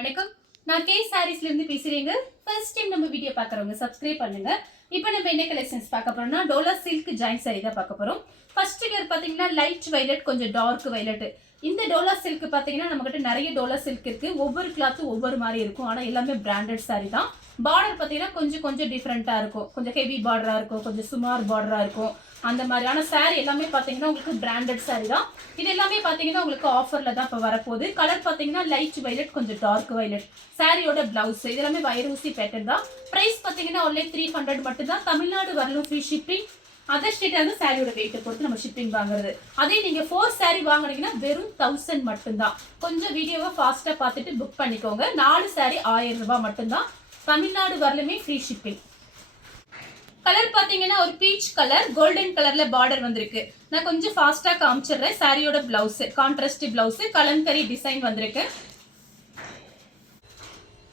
வணக்கம். நான் கே சாரீஸ்ல இருந்து பேசுறேங்க. ஃபர்ஸ்ட் டைம் நம்ம வீடியோ பார்க்குறவங்க சப்ஸ்கிரைப் பண்ணுங்க. இப்போ நம்ம என்ன கலெக்ஷன்ஸ் பார்க்க போறோம்னா டோலா சில்க் ஜாயிண்ட் சாரி தான் பார்க்க போறோம். ஃபர்ஸ்ட் கலர் பார்த்தீங்கன்னா லைட் வயலட், கொஞ்சம் டார்க் வயலட். இந்த டோலா சில்க் பார்த்தீங்கன்னா நம்ம கிட்ட நிறைய டோலா சில்க் இருக்கு. ஒவ்வொரு கிளாத்தும் ஒவ்வொரு மாதிரி இருக்கும். ஆனால் எல்லாமே பிராண்டட் சாரி தான். பார்டர் பார்த்தீங்கன்னா கொஞ்சம் டிஃப்ரெண்டா இருக்கும். கொஞ்சம் ஹெவி பார்டரா இருக்கும், கொஞ்சம் சுமார் பார்டரா இருக்கும். அந்த மாதிரியான சாரி எல்லாமே பார்த்தீங்கன்னா உங்களுக்கு பிராண்டட் சாரி தான். இது எல்லாமே பார்த்தீங்கன்னா உங்களுக்கு ஆஃபர்ல தான் இப்போ வரப்போகுது. கலர் பார்த்தீங்கன்னா லைட் வயலட், கொஞ்சம் டார்க் வயலட். சாரியோட பிளவுஸ் இது எல்லாமே வைரூசி பேட்டர்ன் தான். பிரைஸ் பார்த்தீங்கன்னா ஒன்லி 300 மட்டும் தான். தமிழ்நாடு வரலும் ஃப்ரீ ஷிப்பிங். அதர் ஸ்டேட் வந்து சாரியோட வெயிட்டை பொறுத்து நம்ம ஷிப்பிங் வாங்குறது. அதே நீங்க 4 சாரி வாங்குனீங்கன்னா வெறும் 1000 மட்டும்தான். கொஞ்சம் வீடியோவை ஃபாஸ்டா பார்த்துட்டு புக் பண்ணிக்கோங்க. 4 சாரி 1000 ரூபாய் மட்டும்தான். தமிழ்நாடு வரலுமே ஃப்ரீ ஷிப்பிங். கலர் பாத்தீங்கன்னா ஒரு பீச் கலர், கோல்டன் கலர்ல பார்டர் வந்திருக்கு. நான் கொஞ்சம் ஃபாஸ்டா காமிச்சிடுறேன். சாரியோட blouse contrast blouse, kalamkari design வந்திருக்கு.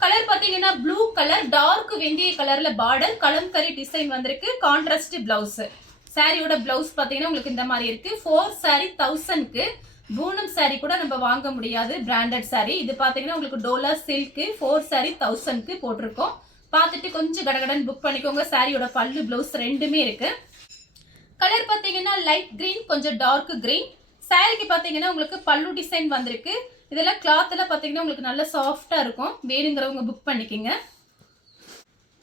கலர் பாத்தீங்கன்னா ப்ளூ கலர், டார்க் வெந்தய கலர்ல பார்டர், கலம்கரி டிசைன் வந்திருக்கு. Contrast blouse. சாரியோட பிளவுஸ் பாத்தீங்கன்னா உங்களுக்கு இந்த மாதிரி இருக்கு. 4 சாரி 1000க்கு பூனம் சாரி கூட நம்ம வாங்க முடியாது, பிராண்டட் சாரி. இது பாத்தீங்கன்னா உங்களுக்கு டோலா சில்க் 4 சாரி 1000க்கு போட்டிருக்கோம். பார்த்துட்டு கொஞ்சம் கடகடன் புக் பண்ணிக்கோங்க. சாரியோட பல்லு பிளவுஸ் ரெண்டுமே இருக்கு. கலர் பாத்தீங்கன்னா லைட் கிரீன், கொஞ்சம் டார்க் கிரீன். சாரிக்கு பாத்தீங்கன்னா உங்களுக்கு பல்லு டிசைன் வந்திருக்கு. இதெல்லாம் கிளாத்ல பாத்தீங்கன்னா உங்களுக்கு நல்ல சாஃப்டா இருக்கும். வேணுங்கிறவங்க புக் பண்ணிக்கோங்க.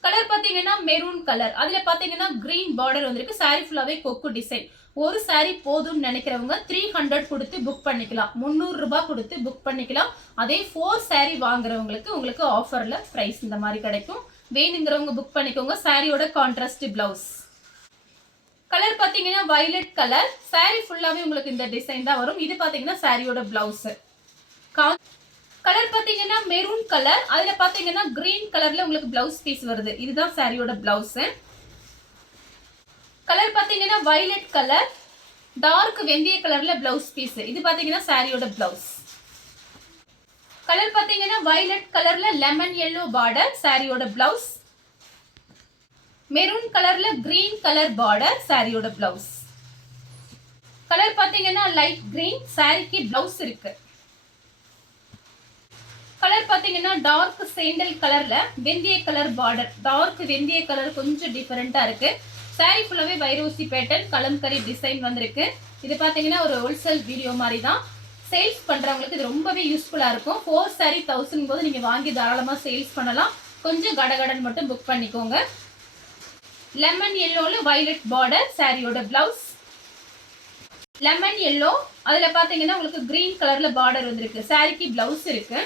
கலர் பாத்தீங்கன்னா மெரூன் கலர், அதுல பாத்தீங்கன்னா கிரீன் பார்டர் வந்திருக்கு. சாரி ஃபுல்லாவே கொக்கு டிசைன். ஒரு சாரி போதும்னு நினைக்கிறவங்க 300 கொடுத்து புக் பண்ணிக்கலாம். 300 ரூபாய் கொடுத்து புக் பண்ணிக்கலாம். அதே 4 சாரி வாங்குறவங்களுக்கு உங்களுக்கு ஆஃபர்ல பிரைஸ் இந்த மாதிரி கிடைக்கும். வேணுங்கிறவங்க புக் பண்ணிக்கோங்க. சாரியோட கான்ட்ராஸ்ட் பிளவுஸ். கலர் பாத்தீங்கன்னா வயலட் கலர். சாரி ஃபுல்லாவே உங்களுக்கு இந்த டிசைன் தான் வரும். இது பாத்தீங்கன்னா சாரியோட பிளவுஸ். கலர் பாத்தீங்கன்னா மெரூன் கலர், அதுல பாத்தீங்கன்னா கிரீன் கலர்ல உங்களுக்கு பிளவுஸ் பீஸ் வருது. இதுதான் சாரியோட பிளவுஸ். கலர் பாத்தீங்கன்னா வயலட் கலர், டார்க் வெந்தய கலர்ல பிளவுஸ் பீஸ். இது பாத்தீங்கன்னா சாரியோட பிளவுஸ். கலர் பாத்தீங்கன்னா வயலட் கலர்ல லெமன் yellow பார்டர், சாரியோட பிளவுஸ். மெரூன் கலர்ல கிரீன் கலர் பார்டர், சாரியோட பிளவுஸ். கலர் பாத்தீங்கன்னா லைட் கிரீன், சாரிக்கு பிளவுஸ் இருக்கு. கலர் பாத்தீங்கன்னா டார்க் சேண்டல் கலர்ல வெந்தய கலர் பார்டர், டார்க் வெந்தய கலர் கொஞ்சம் டிஃபரெண்டா இருக்கு. சாரி ஃபுல்லாவே வைரோசி பேட்டர்ன், கலம்கரி டிசைன் வந்திருக்கு. இது பாத்தீங்கன்னா ஒரு ஹோல்சேல் வீடியோ மாதிரி தான். சேல்ஸ் பண்றவங்களுக்கு இது ரொம்பவே யூஸ்ஃபுல்லா இருக்கும். 4 சாரி 1000 போது நீங்க வாங்கி தாராளமா சேல்ஸ் பண்ணலாம். கொஞ்சம் கடகடன் மட்டும் புக் பண்ணிக்கோங்க. லெமன் yellowல வயலட் பார்டர், சாரியோட பிளவுஸ். லெமன் yellow, அதுல பாத்தீங்கன்னா உங்களுக்கு கிரீன் கலர்ல பார்டர் வந்திருக்கு. சாரிக்கு பிளவுஸ் இருக்கு.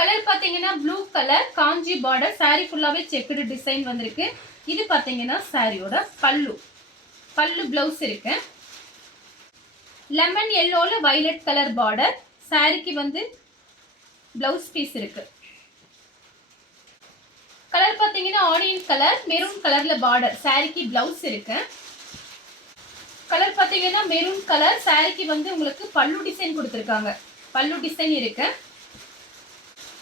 கலர் பாத்தீங்கன்னா ப்ளூ கலர், காஞ்சி பார்டர், சாரி ஃபுல்லாவே செக்குடு டிசைன் வந்திருக்கு. இது பாத்தீங்கன்னா சாரியோட பல்லு. பல்லு பிளவுஸ் இருக்கு. லெமன் yellowல வயலட் கலர் பார்டர், சாரிக்கு வந்து பிளவுஸ் பீஸ் இருக்கு. கலர் பாத்தீங்கன்னா ஆனியன் கலர், மெரூன் கலர்ல பார்டர், சாரிக்கு பிளவுஸ் இருக்கு. கலர் பாத்தீங்கன்னா மெரூன் கலர், சாரிக்கு வந்து உங்களுக்கு பல்லு டிசைன் கொடுத்திருக்காங்க. பல்லு டிசைன் இருக்கு.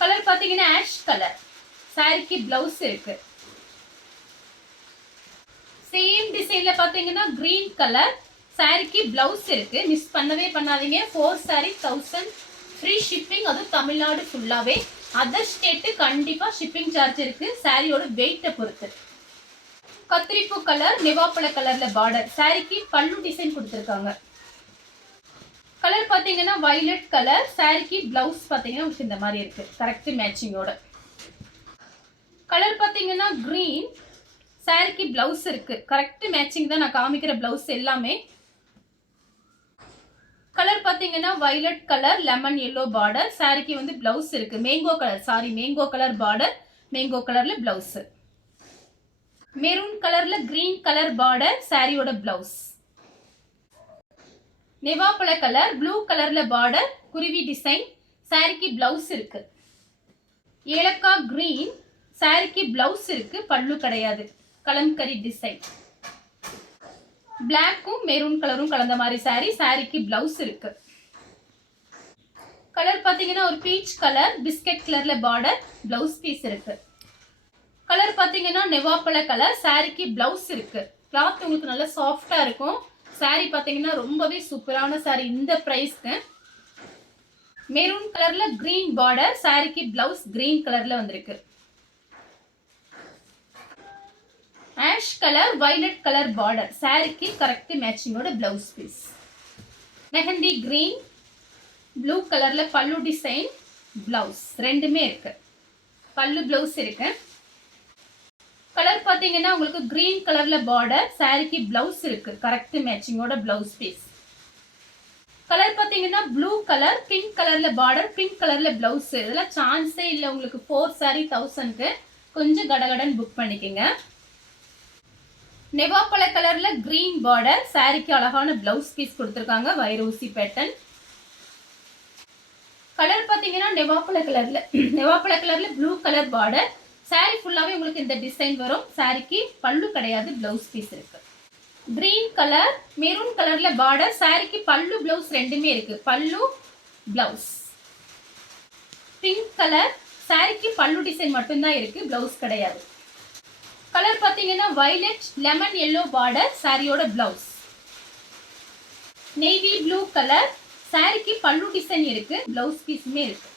கலர் பாத்தீங்கன்னா ஆஷ் கலர், சாரிக்கு பிளவுஸ் இருக்கு. சேம் டிசைன்ல பாத்தீங்கன்னா கிரீன் கலர், சாரிக்கு பிளவுஸ் இருக்கு. மிஸ் பண்ணவே பண்ணாதீங்க. 4 சாரி 1000 ஃப்ரீ ஷிப்பிங். அது தமிழ்நாடு ஃபுல்லாவே. அதர் ஸ்டேட் கண்டிப்பா ஷிப்பிங் சார்ஜ் இருக்கு, சாரியோட வெயிட்டை பொறுத்து. கத்திரிப்பூ கலர், நிவாப்பழ கலர்ல பார்டர், சாரிக்கு பல்லு டிசைன் கொடுத்திருக்காங்க. கலர் பாத்தீங்கன்னா வயலட் கலர், சாரிக்கு பிளவுஸ் பாத்தீங்கன்னா உங்களுக்கு இந்த மாதிரி இருக்கு, கரெக்ட் மேட்சிங்கோட. கலர் பாத்தீங்கன்னா கிரீன், சாரிக்கு பிளவுஸ் இருக்கு. கரெக்ட் மேட்சிங் தான் நான் காமிக்கிற பிளவுஸ் எல்லாமே. கலர் பாத்தீங்கன்னா violet colour, lemon yellow border, சாரிக்கு வந்து பிளவுஸ் இருக்கு. Mango colour, sorry mango colour border, mango கலர்ல பிளவுஸ். மெரூன் கலர்ல கிரீன் கலர் பார்டர், சாரியோட பிளவுஸ். நிவாப்பழ கலர், ப்ளூ கலர்ல பார்டர், குருவி டிசைன், சாரிக்கு பிளவுஸ் இருக்கு. ஏலக்காய் கிரீன், சாரிக்கு பிளவுஸ் இருக்கு, பல்லு கிடையாது. கலம்கரி டிசைன். பிளாக்கும் மெரூன் கலரும் கலந்த மாதிரி சாரி, சாரிக்கு பிளவுஸ் இருக்கு. கலர் பாத்தீங்கன்னா ஒரு பீச் கலர், பிஸ்கட் கலர்ல பார்டர், பிளவுஸ் பீஸ் இருக்கு. கலர் பாத்தீங்கன்னா நிவாப்பழ கலர், சாரிக்கு பிளவுஸ் இருக்கு. கிளாத் உங்களுக்கு நல்லா சாஃப்டா இருக்கும். சாரி பாத்தீங்கன்னா ரொம்பவே சூப்பரான சாரி இந்த பிரைஸ்க்கு. மெரூன் கலர்ல கிரீன் பார்டர், சாரிக்கு பிளவுஸ் கிரீன் கலர்ல வந்திருக்கு. Ash colour violet colour border, சாரிக்கு கரெக்ட் மேட்சிங்கோட blouse piece. Mehndi green blue கலர்ல பல்லு டிசைன், பிளவுஸ் ரெண்டுமே இருக்கு. பல்லு பிளவுஸ் இருக்கு. கலர் பாத்தீங்கன்னா உங்களுக்கு கிரீன் கலர்ல பார்டர், சாரிக்கு பிளவுஸ் இருக்கு கரெக்ட் மேட்சிங்கோட பிளவுஸ் பீஸ். கலர் பாத்தீங்கன்னா ப்ளூ கலர், பிங்க் கலர்ல பார்டர், பிங்க் கலர்ல பிளவுஸ். இதெல்லாம் சான்ஸே இல்லை உங்களுக்கு. 4 saree 1000க்கு கொஞ்சம் கடகடன் புக் பண்ணிக்கோங்க. நெவாப்பழ கலர்ல கிரீன் பார்டர், சாரிக்கு அழகான பிளவுஸ் பீஸ் கொடுத்துருக்காங்க வைரோசி பேட்டர்ன். கலர் பாத்தீங்கன்னா நெவாப்பழ கலர்ல ப்ளூ கலர் பார்டர், சாரி ஃபுல்லாவே உங்களுக்கு இந்த டிசைன் வரும். சாரிக்கு பல்லு கிடையாது, பிளவுஸ் பீஸ் இருக்கு. கிரீன் கலர் மெரூன் கலர்ல பார்டர், சாரிக்கு பல்லு பிளவுஸ் ரெண்டுமே இருக்கு. பல்லு பிளவுஸ். பிங்க் கலர் சாரிக்கு பல்லு டிசைன் மட்டும்தான் இருக்கு, பிளவுஸ் கிடையாது. கலர் பாத்தீங்கன்னா வயலட் லெமன் எல்லோ பார்டர், சாரியோட பிளவுஸ். நேவி ப்ளூ கலர், சாரிக்கு பல்லு டிசைன் இருக்கு, பிளவுஸ் பீஸுமே இருக்கு.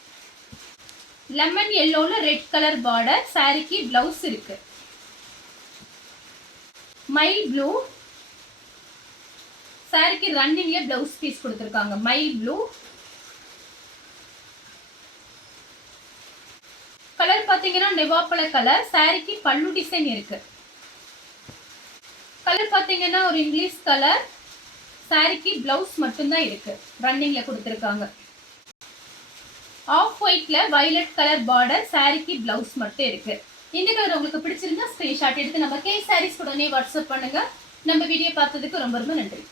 லெமன் எல்லோல ரெட் கலர் பார்டர், சாரிக்கு பிளவுஸ் இருக்கு. மைல் ப்ளூ, சாரிக்கு ரன்னிங்ல பிளவுஸ் பீஸ் கொடுத்திருக்காங்க. மைல் ப்ளூ கலர் பாத்தீங்கன்னா நெவாப்பழ கலர், சாரிக்கு பல்லு டிசைன் இருக்கு. கலர் பாத்தீங்கன்னா ஒரு இங்கிலீஷ் கலர், சாரிக்கு பிளவுஸ் மட்டும்தான் இருக்கு, ரன்னிங்ல கொடுத்திருக்காங்க. ஆஃப் ஒயிட்ல வயலட் கலர் பார்டர், சாரிக்கு பிளவுஸ் மட்டும் இருக்கு. இந்த கலர் உங்களுக்கு பிடிச்சிருந்தா ஸ்கிரீன்ஷாட் எடுத்து நம்ம கே சாரீஸ் உடனே வாட்ஸ்அப் பண்ணுங்க. நம்ம வீடியோ பார்த்ததுக்கு ரொம்ப ரொம்ப நன்றி.